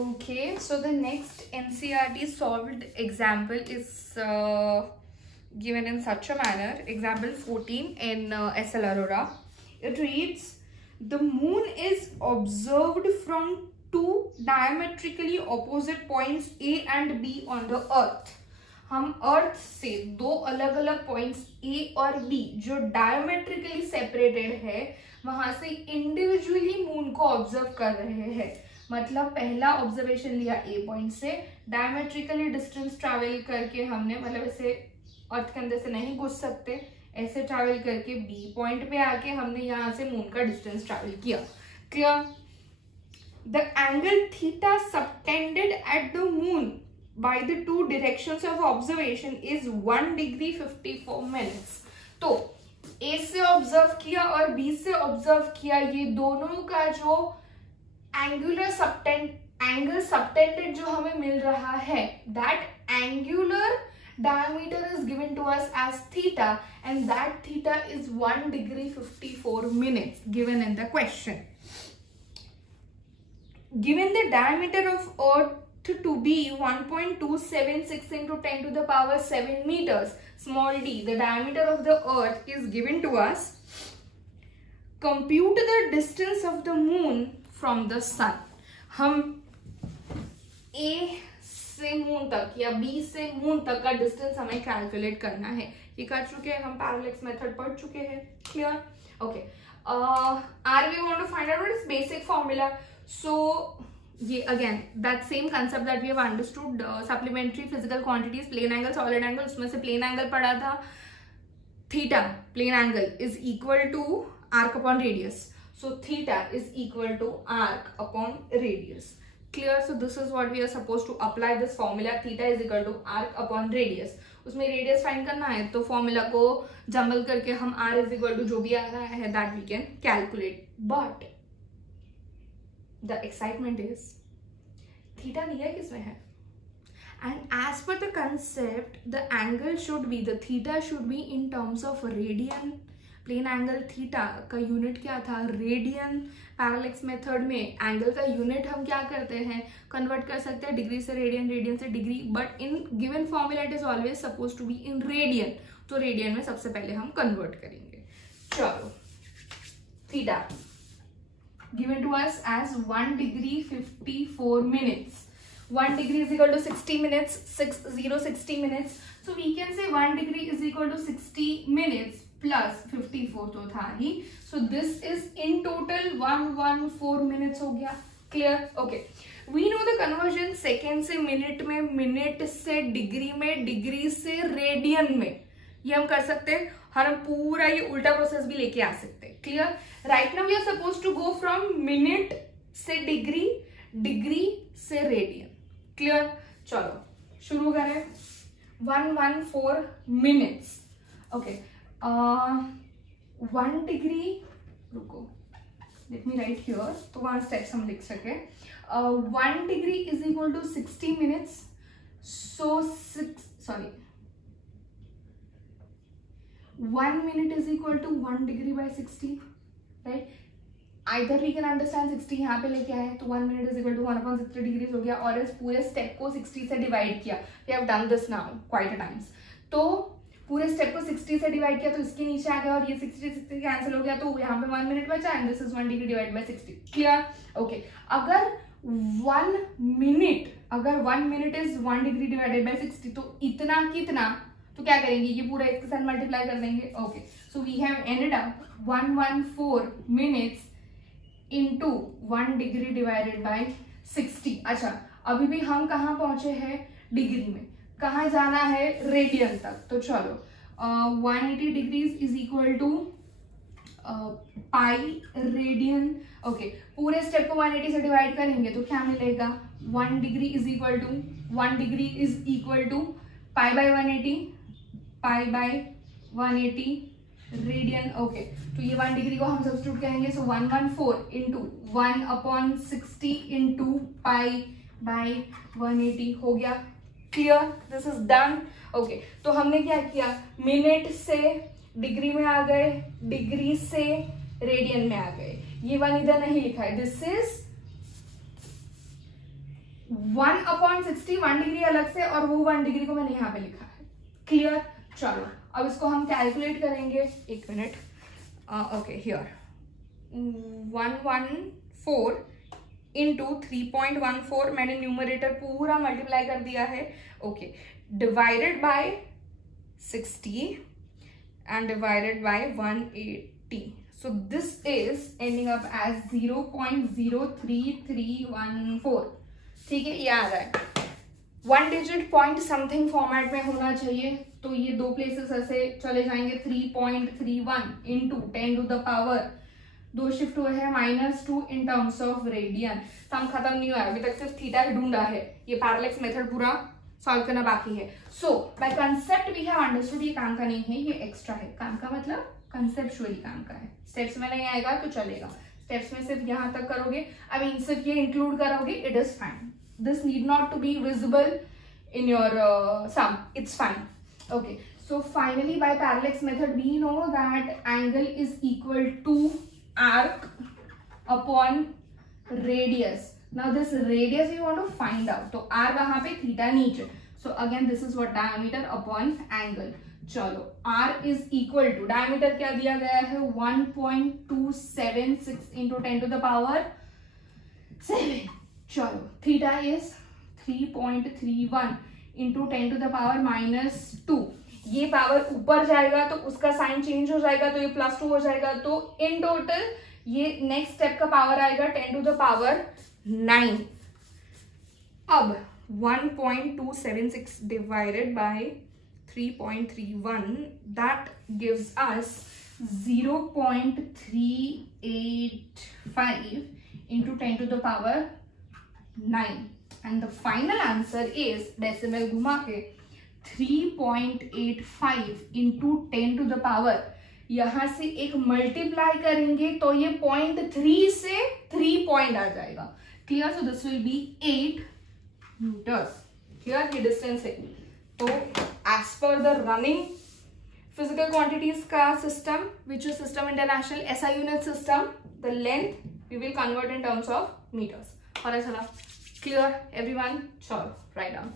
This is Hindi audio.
Okay, so the next NCERT solved example is given in such a manner. Example 14 in SL Aurora. It reads, the moon is observed from two diametrically opposite points A and B on the earth. हम अर्थ से दो अलग अलग पॉइंट्स ए और बी जो डायमेट्रिकली सेपरेटेड है वहां से इंडिविजुअली मून को ऑब्जर्व कर रहे हैं. मतलब पहला ऑब्जर्वेशन लिया ए पॉइंट से, डायमेट्रिकली डिस्टेंस ट्रैवल करके हमने, मतलब ऐसे अर्थ के अंदर से नहीं घुस सकते, ऐसे ट्रैवल करके बी पॉइंट पे आके हमने यहाँ से मून का डिस्टेंस ट्रैवल किया. Clear? The angle theta subtended at the moon by the two directions of observation is 1 degree 54 minutes. तो A से ऑब्जर्व किया और B से ऑब्जर्व किया, ये दोनों का जो एंगल सबटेंडेड जो हमें मिल रहा है, that angular diameter is given to us as theta and that theta is 1 degree 54 minutes given in the question. Given the diameter of Earth to be 1.276 into 10 to the power 7 meters, small d, the diameter of the earth is given to us. Compute the distance of the moon from the sun. हम A से मून तक या B से मून तक का डिस्टेंस हमें कैलकुलेट करना है. ये कर चुके हैं हम, पैरेलैक्स मेथड पढ़ चुके हैं. Clear? Okay. Are we want to find out its basic formula. So ये again that same concept that we have understood, supplementary physical quantities, plane angle, solid angle. उसमें से प्लेन एंगल पढ़ा था, theta plane angle is equal to arc upon radius. So theta is equal to arc upon radius. Clear? So this is what we are suppose to apply this formula, theta is equal to arc upon radius. उसमें रेडियस फाइंड करना है तो फॉर्मूला को जंबल करके हम आर इज इक्वल टू जो भी आ रहा है that we can calculate. But the excitement is theta दिया किसमें है, and as per the concept the angle should be, the theta should be in terms of radian. Plane angle theta का यूनिट क्या था? रेडियन. पैरेलैक्स मेथड में एंगल का यूनिट हम क्या करते हैं, कन्वर्ट कर सकते हैं डिग्री से रेडियन, रेडियन से degree, but in given formula it is always suppose to be in radian. तो रेडियन में सबसे पहले हम कन्वर्ट करेंगे. चलो, theta given to us as 1 degree 54 minutes. 1 degree is equal to 60 minutes, 60 minutes. So we can say 1 degree is equal to 60 minutes plus 54 तो था ही. So this is in total 114 minutes हो गया. Clear? Okay. We know the conversion second से मिनट में, मिनट से डिग्री में, डिग्री से रेडियन में. ये हम कर सकते हैं और हम पूरा ये उल्टा प्रोसेस भी लेके आ सकते हैं. Clear? Right now we are suppose to go from minute से डिग्री, डिग्री से रेडियन. क्लियर? चलो शुरू करें. 114 मिनट्स. ओके. 1 डिग्री, रुको, लेट मी राइट हियर तो वहां स्टेप्स हम लिख सके. 1 degree is equal to 60 minutes. So 1 minute is equal to 1 degree by 60, right? Either we can understand 60 यहाँ पे लेके आए तो 1 minute is equal to 1/60 degrees हो गया, और इस पूरे स्टेप को 60 से डिवाइड किया. We have done this now quite a times. तो पूरे स्टेप को 60 से डिवाइड किया तो इसके नीचे आ गया और ये 60 कैंसिल हो गया तो यहाँ पे 1 minute बचा and this is 1 degree divided by 60. Clear? Okay. अगर 1 minute is 1 degree divided by 60 तो इतना कितना, तो क्या करेंगे, ये पूरा इसके साथ मल्टीप्लाई कर देंगे. Okay. So we have ended up 114 minutes into 1 degree divided by 60. अच्छा, अभी भी हम कहाँ पहुंचे हैं? डिग्री में. कहाँ जाना है? रेडियन तक. तो चलो 180 degrees is equal to pi radian. Okay. पूरे स्टेप को 180 से डिवाइड करेंगे तो क्या मिलेगा? 1 degree is equal to pi by 180, pi by 180 radian. Okay. तो ये 1 डिग्री को हम सब्स्टिट्यूट करेंगे. So 114 into 1/60 into pi by 180 हो गया. Clear? This is done. Okay. तो हमने क्या किया, मिनट से डिग्री में आ गए, डिग्री से रेडियन में आ गए. ये वन इधर नहीं लिखा है, दिस इज 1/60 1 डिग्री अलग से, और वो 1 डिग्री को मैंने यहाँ पे लिखा है। क्लियर? चलो अब इसको हम कैलकुलेट करेंगे, एक मिनट। ओके, हियर 114 इंटू 3.14 मैंने न्यूमरेटर पूरा मल्टीप्लाई कर दिया है। Okay, divided by 60 and divided by 180. So this is ending up as 0.03314. ठीक है, ये आ रहा है। 1 डिजिट पॉइंट समथिंग फॉर्मेट में होना चाहिए, तो ये दो प्लेसेस ऐसे चले जाएंगे। 3.31 इंटू 10 टू द पावर, 2 शिफ्ट हुए हैं -2 in terms of radian. Sum खत्म नहीं हुआ है अभी तक, सिर्फ थीटा ही ढूंढा है। ये पैरेलैक्स मेथड पूरा सॉल्व करना बाकी है। So by concept we have understood, ये काम का नहीं है, ये एक्स्ट्रा है। काम का मतलब कंसेप्चुअली काम का है। स्टेप्स में नहीं आएगा तो चलेगा, स्टेप्स में सिर्फ यहाँ तक करोगे, आई मीन सिर्फ ये इंक्लूड करोगे, it is fine. This need not to be visible in your sum, it's fine. Okay, so finally by parallax method we know that angle is equal to arc upon radius. Now this radius you want to find out, तो r वहां पे थीटा नीचे, so again this is what diameter upon angle। चलो r is equal to, diameter क्या दिया गया है 1.276 into 10 to the power 7। चलो theta is 3.31 into 10 to the power -2। ये पावर ऊपर जाएगा तो उसका साइन चेंज हो जाएगा, तो ये +2 हो जाएगा, तो इन टोटल ये नेक्स्ट स्टेप का पावर आएगा 10 to the power 9। अब 1.276 divided by 3.31, that gives us 0.385 into 10 to the power 9, and the final answer is, decimal घुमा के, 3.85 into 10 to the power, यहां से एक मल्टीप्लाई करेंगे तो ये 0.3 से 3 पॉइंट आ जाएगा। Clear? So this will be 8 meters. Clear? ये डिस्टेंस है। तो as per the running physical quantities का system, which is system international SI unit system, the length we will convert in terms of meters. पता चला? Clear everyone? चलो राइट डाउन।